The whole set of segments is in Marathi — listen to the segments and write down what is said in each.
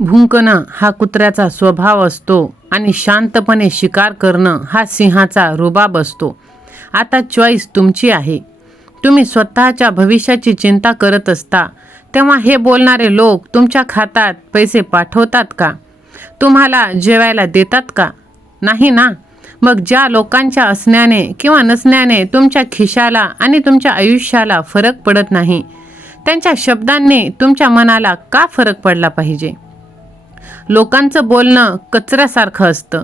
भुंकणं हा कुत्र्याचा स्वभाव असतो आणि शांतपणे शिकार करणं हा सिंहाचा रुबाब असतो. आता चॉईस तुमची आहे. तुम्ही स्वतःच्या भविष्याची चिंता करत असता तेव्हा हे बोलणारे लोक तुमच्या खात्यात पैसे पाठवतात का? तुम्हाला जेवायला देतात का? नाही ना. मग ज्या लोकांच्या असण्याने किंवा नसण्याने तुमच्या खिशाला आणि तुमच्या आयुष्याला फरक पडत नाही, त्यांच्या शब्दांनी तुमच्या मनाला का फरक पडला पाहिजे? लोकांचं बोलणं कचऱ्यासारखं असतं.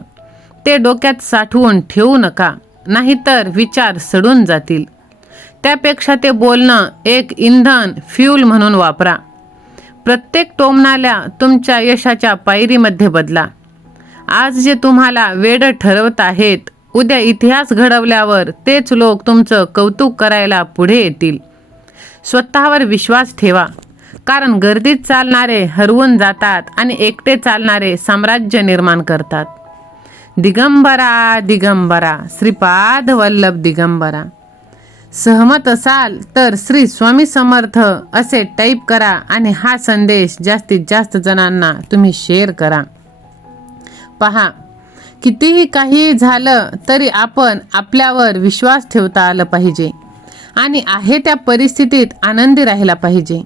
ते डोक्यात साठवून ठेवू नका, नाहीतर विचार सडून जातील. त्यापेक्षा ते बोलणं एक इंधन फ्यूल म्हणून वापरा. प्रत्येक टोमणाला तुमच्या यशाच्या पायरीमध्ये बदला. आज जे तुम्हाला वेडं ठरवत आहेत, उद्या इतिहास घडवल्यावर तेच लोक तुमचं कौतुक करायला पुढे येतील. स्वतःवर विश्वास ठेवा, कारण गर्दीत चालणारे हरवून जातात आणि एकटे चालणारे साम्राज्य निर्माण करतात. दिगंबरा दिगंबरा, श्रीपाद वल्लभ दिगंबरा. सहमत असाल तर श्री स्वामी समर्थ असे टाईप करा आणि हा संदेश जास्तीत जास्त जणांना तुम्ही शेअर करा. पहा, कितीही काही झालं तरी आपण आपल्यावर विश्वास ठेवता आला पाहिजे आणि आहे त्या परिस्थितीत आनंदी राहिला पाहिजे.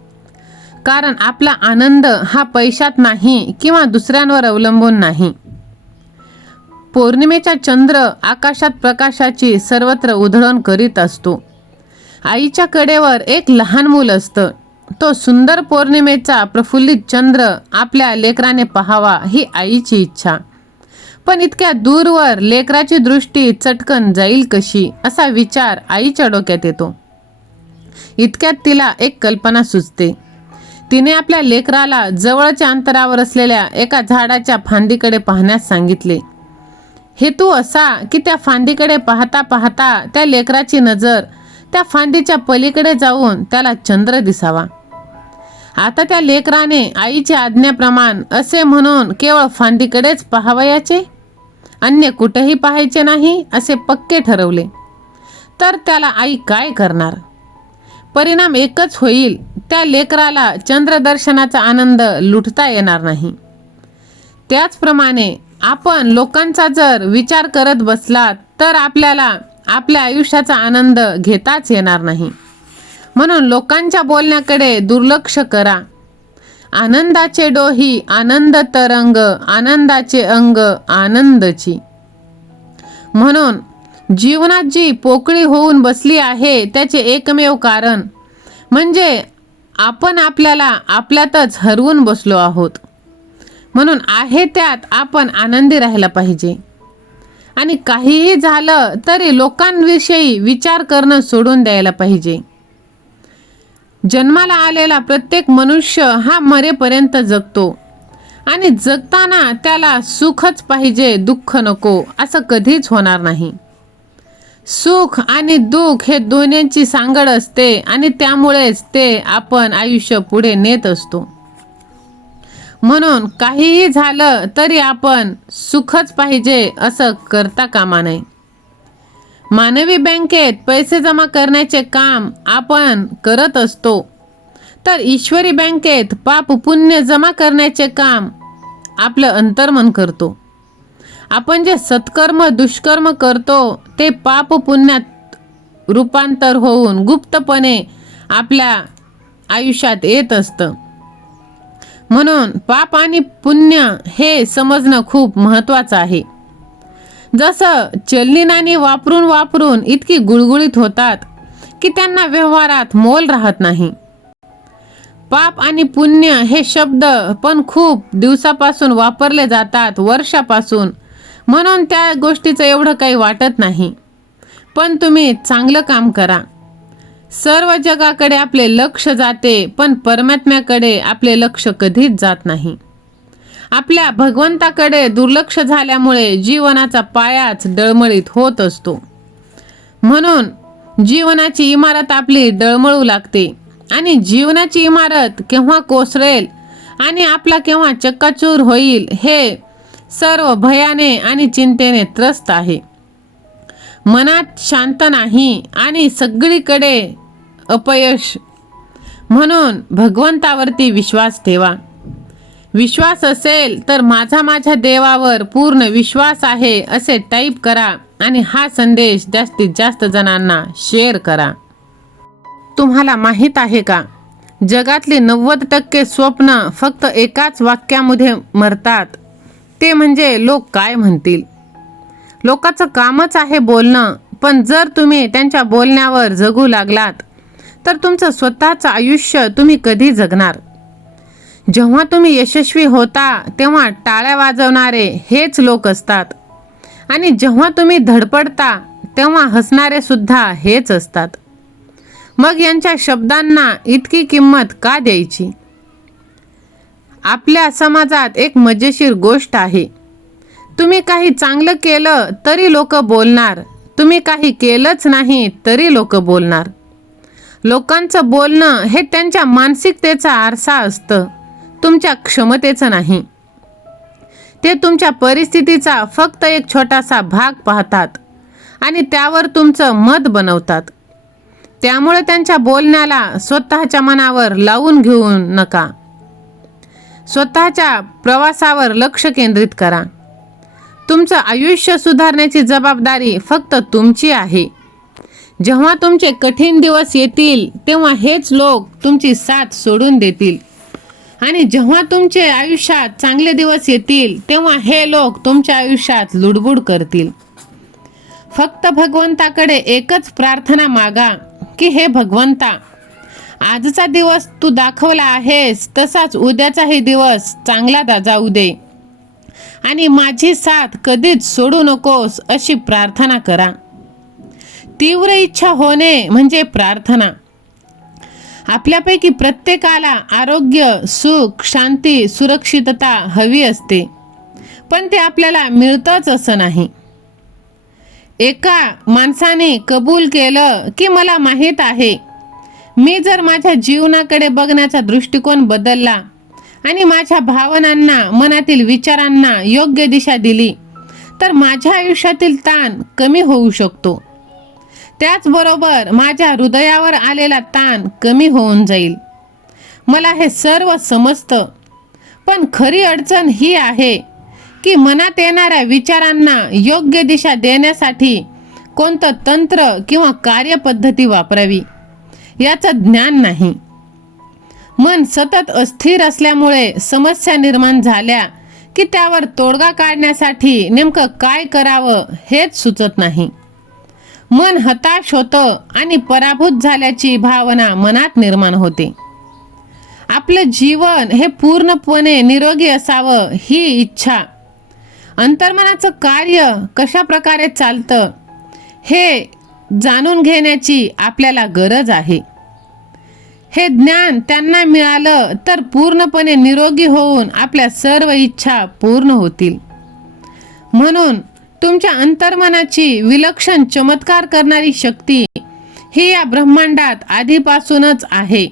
कारण आपला आनंद हा पैशात नाही किंवा दुसऱ्यांवर अवलंबून नाही. पौर्णिमेचा चंद्र आकाशात प्रकाशाची सर्वत्र उधळण करीत असतो. आईच्या कडेवर एक लहान मूल असतं. तो सुंदर पौर्णिमेचा प्रफुल्लित चंद्र आपल्या लेकराने पाहावा ही आईची इच्छा. पण इतक्या दूरवर लेकराची दृष्टी चटकन जाईल कशी असा विचार आईच्या डोक्यात येतो. इतक्यात तिला एक कल्पना सुचते. तिने आपल्या लेकराला जवळच्या अंतरावर असलेल्या एका झाडाच्या फांदीकडे पाहण्यास सांगितले. हेतू असा की त्या फांदीकडे पाहता पाहता त्या लेकराची नजर त्या फांदीच्या पलीकडे जाऊन त्याला चंद्र दिसावा. आता त्या लेकराने आईच्या आज्ञेप्रमाणे असे म्हणून केवळ फांदीकडेच पाहावयाचे, अन्य कुठेही पाहायचे नाही असे पक्के ठरवले. तर त्याला आई काय करणार? परिणाम एकच होईल, त्या लेकराला चंद्रदर्शनाचा आनंद लुटता येणार नाही. त्याचप्रमाणे आपण लोकांचा जर विचार करत बसलात तर आपल्याला आपल्या आयुष्याचा आनंद घेताच येणार नाही. म्हणून लोकांच्या बोलण्याकडे दुर्लक्ष करा. आनंदाचे डोही आनंद तरंग, आनंदाचे अंग आनंदची. म्हणून जीवनात जी पोकळी होऊन बसली आहे त्याचे एकमेव कारण म्हणजे आपण आपल्याला आपल्यातच हरवून बसलो आहोत. म्हणून आहे त्यात आपण आनंदी राहायला पाहिजे आणि काहीही झालं तरी लोकांविषयी विचार करणं सोडून द्यायला पाहिजे. जन्माला आलेला प्रत्येक मनुष्य हा मरेपर्यंत जगतो आणि जगताना त्याला सुखच पाहिजे, दुःख नको असं कधीच होणार नाही. सुख आणि दुःख हे दोन्हींची सांगड असते आणि त्यामुळेच ते आपण आयुष्य पुढे नेत असतो. म्हणून काहीही झालं तरी आपण सुखच पाहिजे असं करता कामा नये. मानवी बँकेत पैसे जमा करण्याचे काम आपण करत असतो, तर ईश्वरी बँकेत पाप पुण्य जमा करण्याचे काम आपलं अंतर्मन करतो. आपण जे सत्कर्म दुष्कर्म करतो ते पाप पुण्यात रूपांतर होऊन गुप्तपणे आपल्या आयुष्यात येत असतं. म्हणून पाप आणि पुण्य हे समजणं खूप महत्त्वाचं आहे. जसं चलनी नाणी वापरून वापरून इतकी गुळगुळीत होतात की त्यांना व्यवहारात मोल राहत नाही. पाप आणि पुण्य हे शब्द पण खूप दिवसापासून वापरले जातात, वर्षापासून, म्हणून त्या गोष्टीचं एवढं काही वाटत नाही. पण तुम्ही चांगलं काम करा. सर्व जगाकडे आपले लक्ष जाते पण परमात्म्याकडे आपले लक्ष कधीच जात नाही. आपल्या भगवंताकडे दुर्लक्ष झाल्यामुळे जीवनाचा पायाच डळमळीत होत असतो. म्हणून जीवनाची इमारत आपली डळमळू लागते आणि जीवनाची इमारत केव्हा कोसळेल आणि आपला केव्हा चक्काचूर होईल हे सर्व भयाने आणि चिंतेने त्रस्त आहे. मनात शांत नाही आणि सगळीकडे अपयश. म्हणून भगवंतावरती विश्वास ठेवा. विश्वास असेल तर माझ्या देवावर पूर्ण विश्वास आहे असे टाईप करा आणि हा संदेश जास्तीत जास्त जणांना शेअर करा. तुम्हाला माहीत आहे का, जगातली 90% स्वप्न फक्त एकाच वाक्यामध्ये मरतात. ते म्हणजे लोक काय म्हणतील. लोकांचं कामच आहे बोलणं, पण जर तुम्ही त्यांच्या बोलण्यावर जगू लागलात तर तुमचं स्वतःचं आयुष्य तुम्ही कधी जगणार. जेव्हा तुम्ही यशस्वी होता तेव्हा टाळ्या वाजवणारे हेच लोक असतात, आणि जेव्हा तुम्ही धडपडता तेव्हा हसणारे सुद्धा हेच असतात. मग यांच्या शब्दांना इतकी किंमत का द्यायची. आपल्या समाजात एक मजेशीर गोष्ट आहे. तुम्ही काही चांगलं केलं तरी लोक बोलणार, तुम्ही काही केलंच नाही तरी लोक बोलणार. लोकांचं बोलणं हे त्यांच्या मानसिकतेचा आरसा असतं, तुमच्या क्षमतेचं नाही. ते तुमच्या परिस्थितीचा फक्त एक छोटासा भाग पाहतात आणि त्यावर तुमचं मत बनवतात. त्यामुळे त्यांच्या बोलण्याला स्वतःच्या मनावर लावून घेऊ नका. स्वतःच्या प्रवासावर लक्ष केंद्रित करा. तुमचं आयुष्य सुधारण्याची जबाबदारी फक्त तुमची आहे. जेव्हा तुमचे कठीण दिवस येतील तेव्हा हेच लोक तुमची साथ सोडून देतील, आणि जेव्हा तुमचे आयुष्यात चांगले दिवस येतील तेव्हा हे लोक तुमच्या आयुष्यात लुडबुड करतील. फक्त भगवंताकडे एकच प्रार्थना मागा की हे भगवंता, आजचा दिवस तू दाखवला आहेस तसाच उद्याचाही दिवस चांगला जाऊ दे, आणि माझी साथ कधीच सोडू नकोस अशी प्रार्थना करा. तीव्र इच्छा होणे म्हणजे प्रार्थना. आपल्यापैकी प्रत्येकाला आरोग्य, सुख, शांती, सुरक्षितता हवी असते, पण ते आपल्याला मिळतच असं नाही. एका माणसाने कबूल केलं की मला माहीत आहे, मी जर माझ्या जीवनाकडे बघण्याचा दृष्टिकोन बदलला आणि माझ्या भावनांना, मनातील विचारांना योग्य दिशा दिली तर माझ्या आयुष्यातील ताण कमी होऊ शकतो. त्याचबरोबर माझ्या हृदयावर आलेला ताण कमी होऊन जाईल. मला हे सर्व समजतं, पण खरी अडचण ही आहे की मनात येणाऱ्या विचारांना योग्य दिशा देण्यासाठी कोणतं तंत्र किंवा कार्यपद्धती वापरावी याचं ज्ञान नाही. मन सतत अस्थिर असल्यामुळे समस्या निर्माण झाल्या की त्यावर तोडगा काढण्यासाठी नेमकं काय करावं हेच सुचत नाही. मन हताश होतं आणि पराभूत झाल्याची भावना मनात निर्माण होते. आपलं जीवन हे पूर्णपणे निरोगी असावं ही इच्छा, अंतर्मनाचं कार्य कशा प्रकारे चालतं हे जाणून घेण्याची आपल्याला गरज आहे. हे ज्ञान त्यांना मिळालं तर पूर्णपणे निरोगी होऊन आपल्या सर्व इच्छा पूर्ण होतील. म्हणून तुमच्या अंतर्मनाची विलक्षण चमत्कार करणारी शक्ती ही या ब्रह्मांडात आधीपासूनच आहे.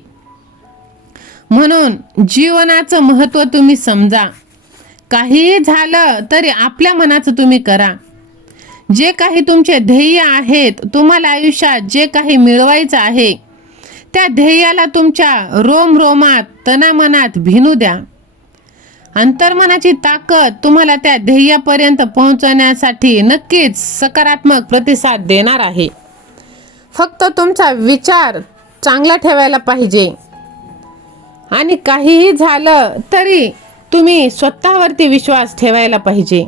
म्हणून जीवनाचं महत्त्व तुम्ही समजा. काहीही झालं तरी आपल्या मनाचं तुम्ही करा. जे काही तुमचे ध्येय आहेत, तुम्हाला आयुष्यात जे काही मिळवायचं आहे त्या ध्येयाला तुमच्या रोमरोमात, तनामनात भिनू द्या. अंतर्मनाची ताकद तुम्हाला त्या ध्येयापर्यंत पोहोचण्यासाठी नक्कीच सकारात्मक प्रतिसाद देणार आहे. फक्त तुमचा विचार चांगला ठेवायला पाहिजे. आणि काहीही झालं तरी तुम्ही स्वतःवरती विश्वास ठेवायला पाहिजे.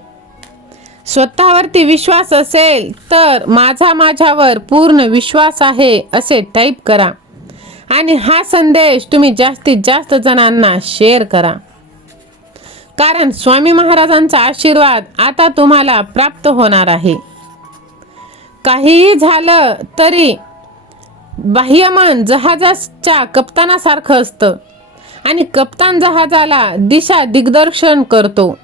स्वतःवरती विश्वास असेल तर माझ्यावर पूर्ण विश्वास आहे असे टाईप करा आणि हा संदेश तुम्ही जास्तीत जास्त जणांना शेअर करा. कारण स्वामी महाराजांचा आशीर्वाद आता तुम्हाला प्राप्त होणार आहे. काहीही झालं तरी बाह्यमन जहाजाच्या कप्तानासारखं असतं आणि कप्तान जहाजाला दिशा दिग्दर्शन करतो.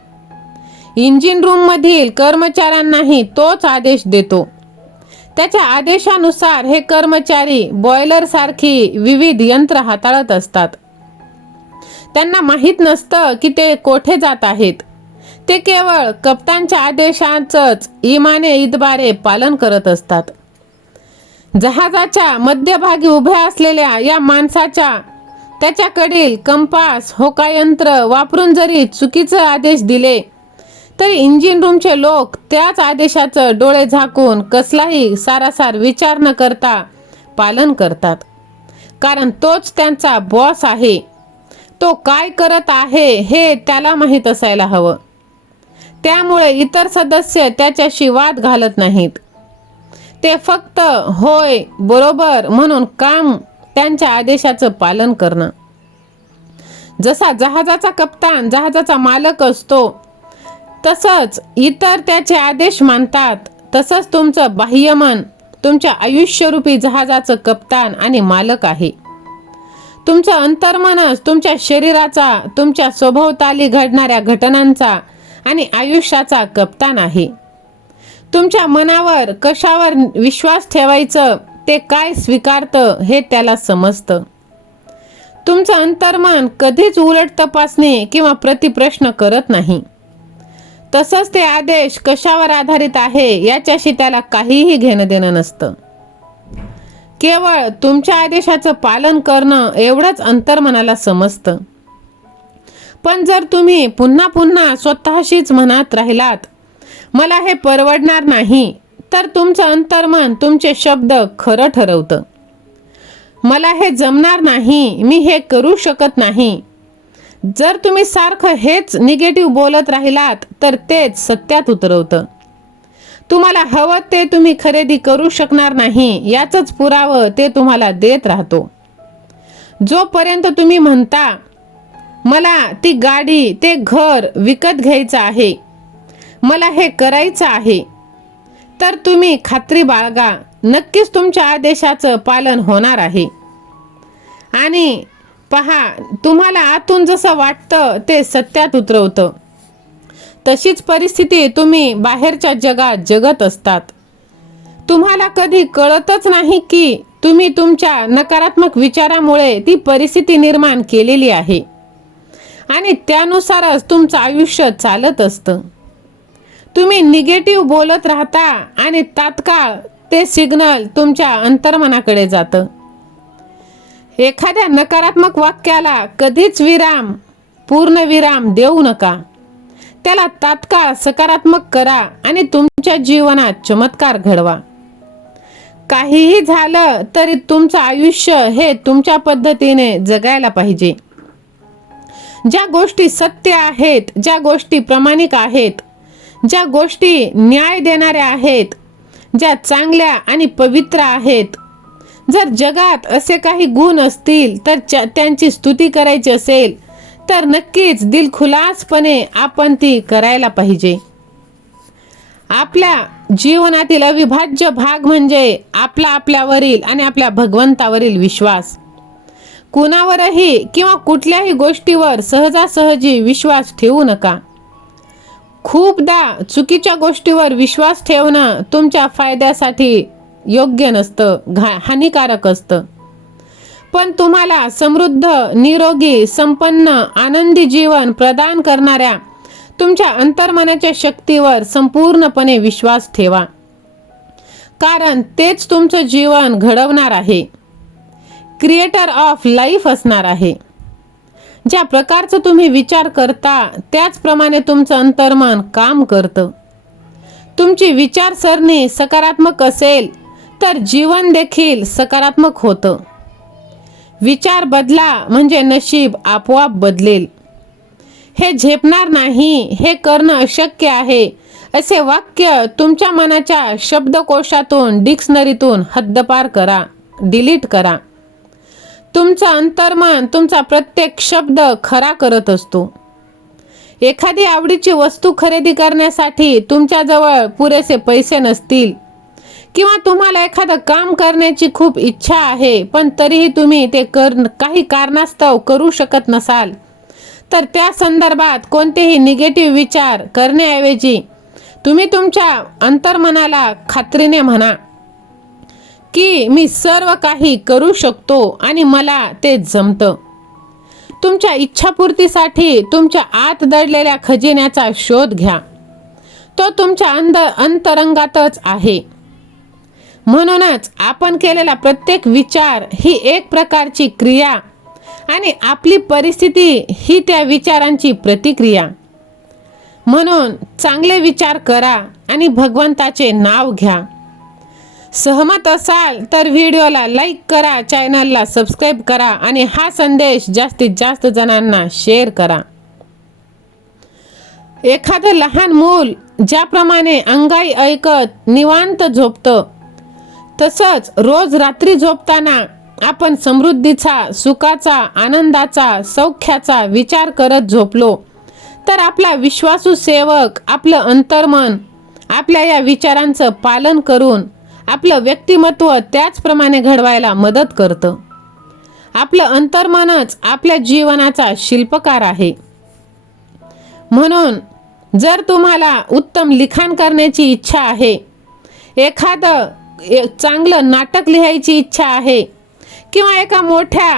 इंजिन रूममधील कर्मचाऱ्यांनाही तोच आदेश देतो. त्याच्या आदेशानुसार हे कर्मचारी बॉयलर सारखी विविध यंत्र हाताळत असतात. त्यांना माहीत नसतं की ते कोठे जात आहेत. ते केवळ कप्तानच्या आदेशांचंच इमाने इतबारे पालन करत असतात. जहाजाच्या मध्यभागी उभ्या असलेल्या या माणसाच्या त्याच्याकडील कंपास होकायंत्र वापरून जरी चुकीचे आदेश दिले तरी इंजिन रूमचे लोक त्याच आदेशाचं डोळे झाकून कसलाही सारासार विचार न करता पालन करतात, कारण तोच त्यांचा बॉस आहे. तो काय करत आहे हे त्याला माहीत असायला हवं. त्यामुळे इतर सदस्य त्याच्याशी वाद घालत नाहीत. ते फक्त होय, बरोबर म्हणून काम त्यांच्या आदेशाचं पालन करणं. जसा जहाजाचा कप्तान जहाजाचा मालक असतो, तसंच इतर त्याचे आदेश मानतात. तसंच तुमचं बाह्यमन तुमच्या आयुष्यरूपी जहाजाचं कप्तान आणि मालक आहे. तुमचं अंतर्मनच तुमच्या शरीराचा, तुमच्या सभोवताली घडणाऱ्या घटनांचा आणि आयुष्याचा कप्तान आहे. तुमच्या मनावर कशावर विश्वास ठेवायचं, ते काय स्वीकारतं हे त्याला समजतं. तुमचं अंतर्मन कधीच उलट तपासणी किंवा प्रतिप्रश्न करत नाही. तसंच ते आदेश कशावर आधारित आहे याच्याशी त्याला काहीही घेणं देणं नसतं. केवळ तुमच्या आदेशाचं पालन करणं एवढंच अंतर्मनाला समजतं. पण जर तुम्ही पुन्हा पुन्हा स्वतःशीच म्हणत राहिलात, मला हे परवडणार नाही, तर तुमचं अंतर्मन तुमचे शब्द खरं ठरवतं. मला हे जमणार नाही, मी हे करू शकत नाही. जर तुम्ही सारखं हेच निगेटिव्ह बोलत राहिलात तर तेच सत्यात उतरवतं. तुम्हाला हवं ते तुम्ही खरेदी करू शकणार नाही याचंच पुरावं ते तुम्हाला देत राहतो. जोपर्यंत तुम्ही म्हणता, मला ती गाडी, ते घर विकत घ्यायचं आहे, मला हे करायचं आहे, तर तुम्ही खात्री बाळगा, नक्कीच तुमच्या आदेशाचं पालन होणार आहे. आणि पहा, तुम्हाला आतून जसं वाटतं ते सत्यात उतरवतं. तशीच परिस्थिती तुम्ही बाहेरच्या जगात जगत असतात. तुम्हाला कधी कळतच नाही की तुम्ही तुमच्या नकारात्मक विचारामुळे ती परिस्थिती निर्माण केलेली आहे आणि त्यानुसारच तुमचं आयुष्य चालत असतं. तुम्ही निगेटिव्ह बोलत राहता आणि तात्काळ ते सिग्नल तुमच्या अंतर्मनाकडे जातं. एखाद्या नकारात्मक वाक्याला कधीच पूर्ण विराम देऊ नका. त्याला तात्काळ सकारात्मक करा आणि तुमच्या जीवनात चमत्कार घडवा. काहीही झालं तरी तुमचं आयुष्य हे तुमच्या पद्धतीने जगायला पाहिजे. ज्या गोष्टी सत्य आहेत, ज्या गोष्टी प्रामाणिक आहेत, ज्या गोष्टी न्याय देणाऱ्या आहेत, ज्या चांगल्या आणि पवित्र आहेत, जर जगात असे काही गुण असतील तर त्यांची स्तुती करायची असेल तर नक्कीच दिलखुलासपणे आपण ती करायला पाहिजे. आपल्या जीवनातील अविभाज्य भाग म्हणजे आपल्यावरील आणि आपल्या भगवंतावरील विश्वास. कुणावरही किंवा कुठल्याही गोष्टीवर सहजासहजी विश्वास ठेवू नका. खूपदा चुकीच्या गोष्टीवर विश्वास ठेवणं तुमच्या फायद्यासाठी योग्य नसतं, हानिकारक असतं. पण तुम्हाला समृद्ध, निरोगी, संपन्न, आनंदी जीवन प्रदान करणाऱ्या तुमच्या अंतर्मनाच्या शक्तीवर संपूर्णपणे विश्वास ठेवा, कारण तेच तुमचं जीवन घडवणार आहे, क्रिएटर ऑफ लाईफ असणार आहे. ज्या प्रकारचं तुम्ही विचार करता त्याचप्रमाणे तुमचं अंतर्मन काम करतं. तुमची विचारसरणी सकारात्मक असेल तर जीवन देखील सकारात्मक होतं. विचार बदला म्हणजे नशीब आपोआप बदलेल. हे झेपणार नाही, हे करणं अशक्य आहे, असे वाक्य तुमच्या मनाच्या शब्दकोशातून, डिक्शनरीतून हद्दपार करा, डिलीट करा. तुमचं अंतर्मन तुमचा प्रत्येक शब्द खरा करत असतो. एखादी आवडीची वस्तू खरेदी करण्यासाठी तुमच्याजवळ पुरेसे पैसे नसतील किंवा तुम्हाला एखादं काम करण्याची खूप इच्छा आहे पण तरीही तुम्ही ते काही कारणास्तव करू शकत नसाल, तर त्या संदर्भात कोणतेही निगेटिव्ह विचार करण्याऐवजी तुम्ही तुमच्या अंतर्मनाला खात्रीने म्हणा की मी सर्व काही करू शकतो आणि मला ते जमतं. तुमच्या इच्छापूर्तीसाठी तुमच्या आत दडलेल्या खजिन्याचा शोध घ्या. तो तुमच्या अंतरंगातच आहे. म्हणूनच आपण केलेला प्रत्येक विचार ही एक प्रकारची क्रिया आणि आपली परिस्थिती ही त्या विचारांची प्रतिक्रिया. म्हणून चांगले विचार करा आणि भगवंताचे नाव घ्या. सहमत असाल तर व्हिडिओला लाईक करा, चॅनलला सबस्क्राईब करा आणि हा संदेश जास्तीत जास्त जणांना शेअर करा. एखादं लहान मूल ज्याप्रमाणे अंगाई ऐकत निवांत झोपतं, तसंच रोज रात्री झोपताना आपण समृद्धीचा, सुखाचा, आनंदाचा, सौख्याचा विचार करत झोपलो तर आपला विश्वासू सेवक, आपलं अंतर्मन आपल्या या विचारांचं पालन करून आपलं व्यक्तिमत्व त्याचप्रमाणे घडवायला मदत करतं. आपलं अंतर्मनच आपल्या जीवनाचा शिल्पकार आहे. म्हणून जर तुम्हाला उत्तम लिखाण करण्याची इच्छा आहे, एखादं चांगलं नाटक लिहायची इच्छा आहे किंवा एका मोठ्या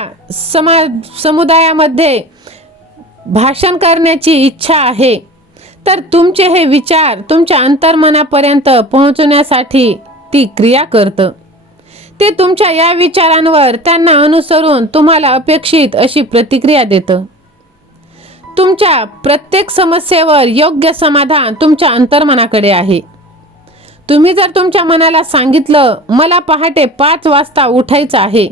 समुदायामध्ये भाषण करण्याची इच्छा आहे, तर तुमचे हे विचार तुमच्या अंतर्मनापर्यंत पोहोचण्यासाठी ती क्रिया करतं. ते तुमच्या या विचारांवर त्यांना अनुसरून तुम्हाला अपेक्षित अशी प्रतिक्रिया देतं. तुमच्या प्रत्येक समस्येवर योग्य समाधान तुमच्या अंतर्मनाकडे आहे. तुम्ही जर तुमच्या मनाला सांगितलं, मला पहाटे 5 वाजता उठायचं आहे,